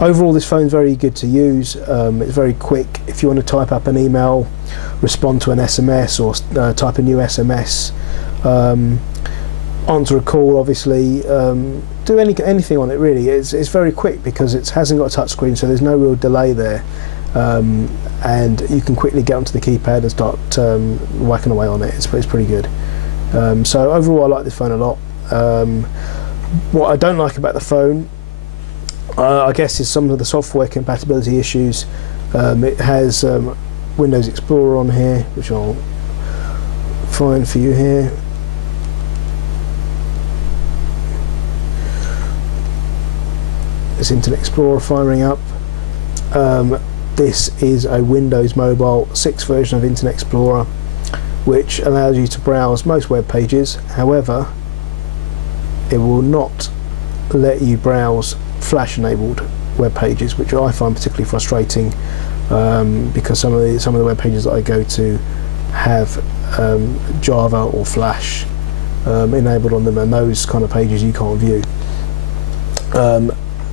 Overall, this phone's very good to use. It's very quick. If you want to type up an email, respond to an SMS, or type a new SMS, answer a call, obviously, do anything on it really. It's very quick because it hasn't got a touchscreen, so there's no real delay there, and you can quickly get onto the keypad and start whacking away on it. It's pretty good. So overall, I like this phone a lot. What I don't like about the phone, I guess, is some of the software compatibility issues. It has Windows Explorer on here, which I'll find for you here. It's Internet Explorer firing up. This is a Windows Mobile 6 version of Internet Explorer, which allows you to browse most web pages. However, it will not let you browse Flash enabled web pages, which I find particularly frustrating, because some of the web pages that I go to have Java or Flash enabled on them, and those kind of pages you can't view,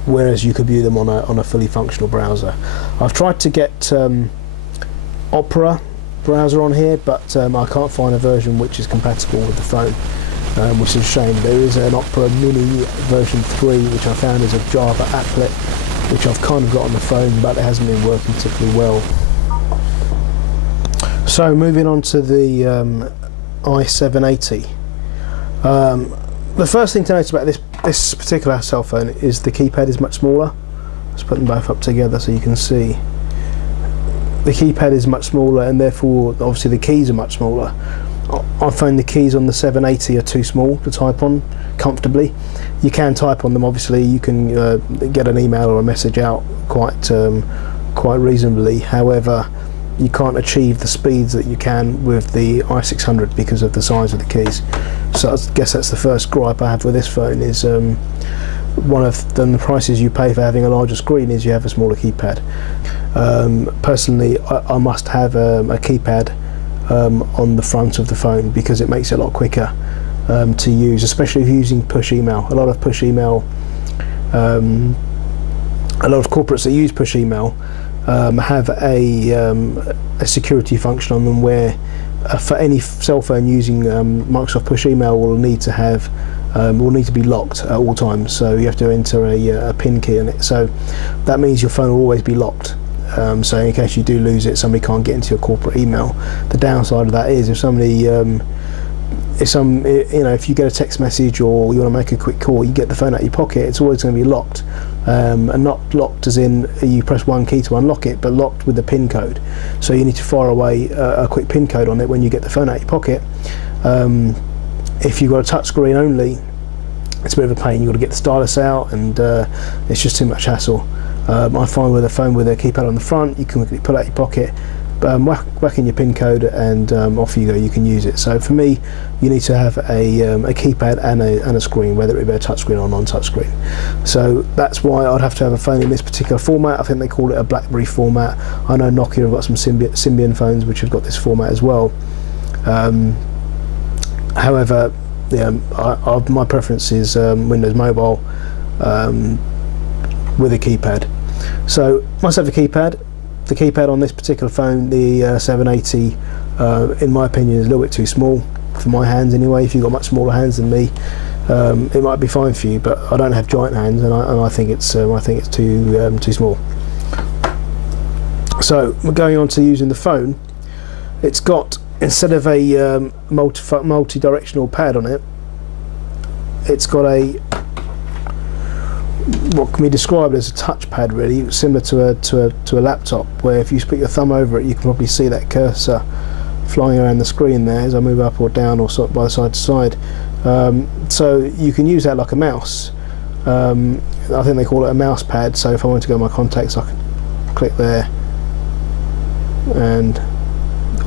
whereas you could view them on a fully functional browser. I've tried to get Opera browser on here, but I can't find a version which is compatible with the phone, which is a shame. There is an Opera Mini version 3 which I found is a Java applet, which I've kind of got on the phone, but it hasn't been working particularly well. So moving on to the i780. The first thing to notice about this particular cell phone is the keypad is much smaller. Let's put them both up together so you can see. The keypad is much smaller, and therefore obviously the keys are much smaller. I find the keys on the 780 are too small to type on comfortably. You can type on them, obviously. You can get an email or a message out quite reasonably. However, you can't achieve the speeds that you can with the i600 because of the size of the keys. So I guess that's the first gripe I have with this phone, is one of the prices you pay for having a larger screen is you have a smaller keypad. Personally, I must have a keypad on the front of the phone, because it makes it a lot quicker to use, especially if you're using push email. A lot of push email, a lot of corporates that use push email have a security function on them where for any cell phone using Microsoft push email will need to be locked at all times. So you have to enter a PIN key in it. So that means your phone will always be locked. So in case you do lose it, somebody can't get into your corporate email. The downside of that is if somebody, if you get a text message or you want to make a quick call, you get the phone out of your pocket, it's always going to be locked. And not locked as in you press one key to unlock it, but locked with a PIN code. So you need to fire away a quick PIN code on it when you get the phone out of your pocket. If you've got a touch screen only, it's a bit of a pain. You've got to get the stylus out, and it's just too much hassle. I find with a phone with a keypad on the front, you can quickly pull out your pocket, whack in your PIN code, and off you go. You can use it. So for me, you need to have a keypad and a screen, whether it be a touch screen or non-touch screen. So that's why I'd have to have a phone in this particular format. I think they call it a BlackBerry format. I know Nokia have got some Symbian phones which have got this format as well. However, yeah, my preference is Windows Mobile with a keypad. So must have a keypad. The keypad on this particular phone, the 780, in my opinion, is a little bit too small for my hands anyway. If you've got much smaller hands than me, it might be fine for you, but I don't have giant hands, and I think it's too small. So we're going on to using the phone. It's got, instead of a multi-directional pad on it, it's got a, what can be described as a touchpad, really similar to a laptop, where if you put your thumb over it, you can probably see that cursor flying around the screen there as I move up or down or sort by side to side. So you can use that like a mouse. I think they call it a mouse pad. So if I want to go to my contacts, I can click there, and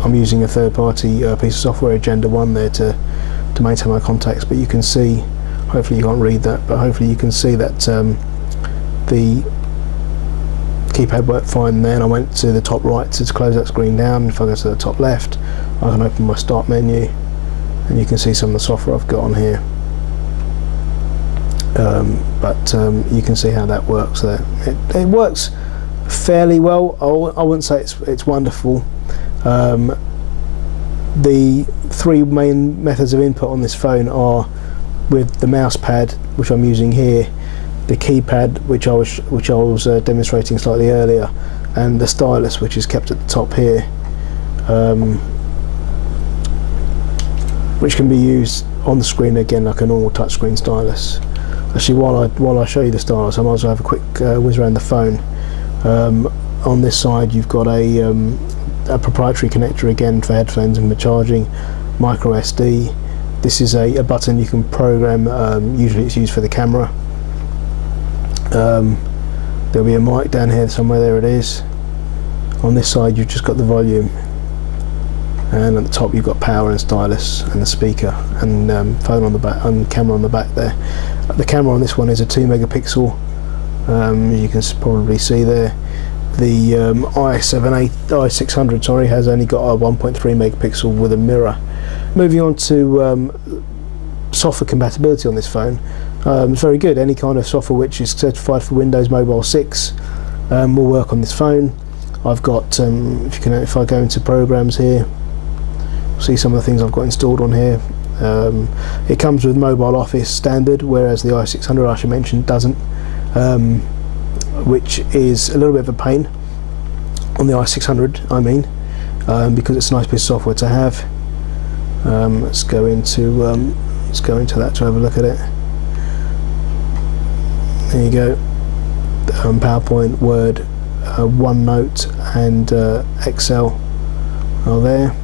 I'm using a third-party piece of software, Agenda 1, there to maintain my contacts. But you can see, hopefully you can't read that, but hopefully you can see that the keypad worked fine there. And I went to the top right to close that screen down. If I go to the top left, I can open my start menu, and you can see some of the software I've got on here. but you can see how that works there. It works fairly well. I wouldn't say it's wonderful. The three main methods of input on this phone are with the mouse pad, which I'm using here, the keypad, which I was demonstrating slightly earlier, and the stylus, which is kept at the top here, which can be used on the screen again like a normal touchscreen stylus. Actually, while I show you the stylus, I might as well have a quick whiz around the phone. On this side, you've got a proprietary connector again for headphones and for charging, micro SD. This is a button you can program. Usually, it's used for the camera. There'll be a mic down here somewhere. There it is. On this side, you've just got the volume, and at the top you've got power and stylus and the speaker and phone on the back and camera on the back there. The camera on this one is a 2 megapixel. You can probably see there. The i600 sorry, has only got a 1.3 megapixel with a mirror. Moving on to software compatibility on this phone, it's very good. Any kind of software which is certified for Windows Mobile 6 will work on this phone. I've got, if I go into programs here, see some of the things I've got installed on here. It comes with Mobile Office standard, whereas the i600, I should mention, doesn't, which is a little bit of a pain on the i600, I mean, because it's a nice piece of software to have. Let's go into that to have a look at it. There you go. PowerPoint, Word, OneNote and Excel are there.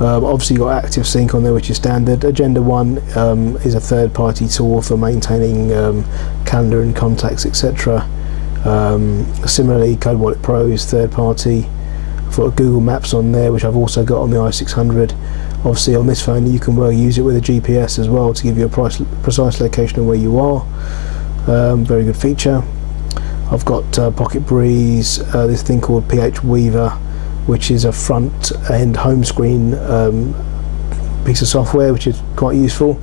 Obviously you've got Active Sync on there, which is standard. Agenda One is a third-party tool for maintaining calendar and contacts, etc. Similarly, Code Wallet Pro is third-party. I've got Google Maps on there, which I've also got on the i600. Obviously on this phone you can use it with a GPS as well to give you a precise location of where you are. Very good feature. I've got Pocket Breeze, this thing called PH Weaver, which is a front-end home screen piece of software, which is quite useful.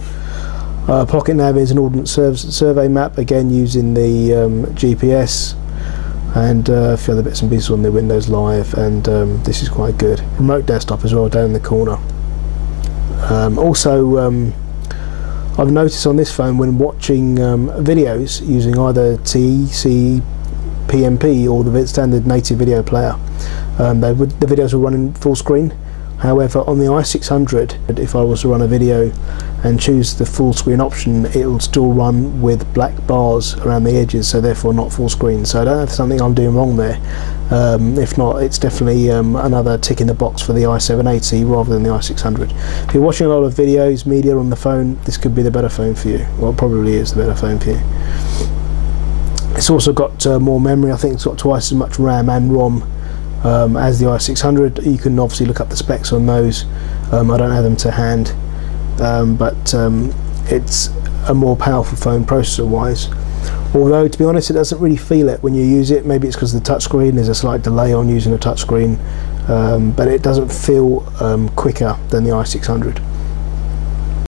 Pocket Nav is an ordnance survey map, again using the GPS, and a few other bits and pieces on the Windows Live, and this is quite good. Remote desktop as well down in the corner. Also, I've noticed on this phone when watching videos using either TCPMP or the standard native video player, the videos will run in full screen. However, on the i600, if I was to run a video and choose the full screen option, it will still run with black bars around the edges, so therefore not full screen. So I don't know if there's something I'm doing wrong there. If not, it's definitely another tick in the box for the i780 rather than the i600. If you're watching a lot of videos, media on the phone, this could be the better phone for you. Well, it probably is the better phone for you. It's also got more memory. I think it's got twice as much RAM and ROM as the i600. You can obviously look up the specs on those. I don't have them to hand, but it's a more powerful phone processor wise. Although, to be honest, it doesn't really feel it when you use it. Maybe it's because of the touchscreen. There's a slight delay on using a touchscreen, but it doesn't feel quicker than the i600.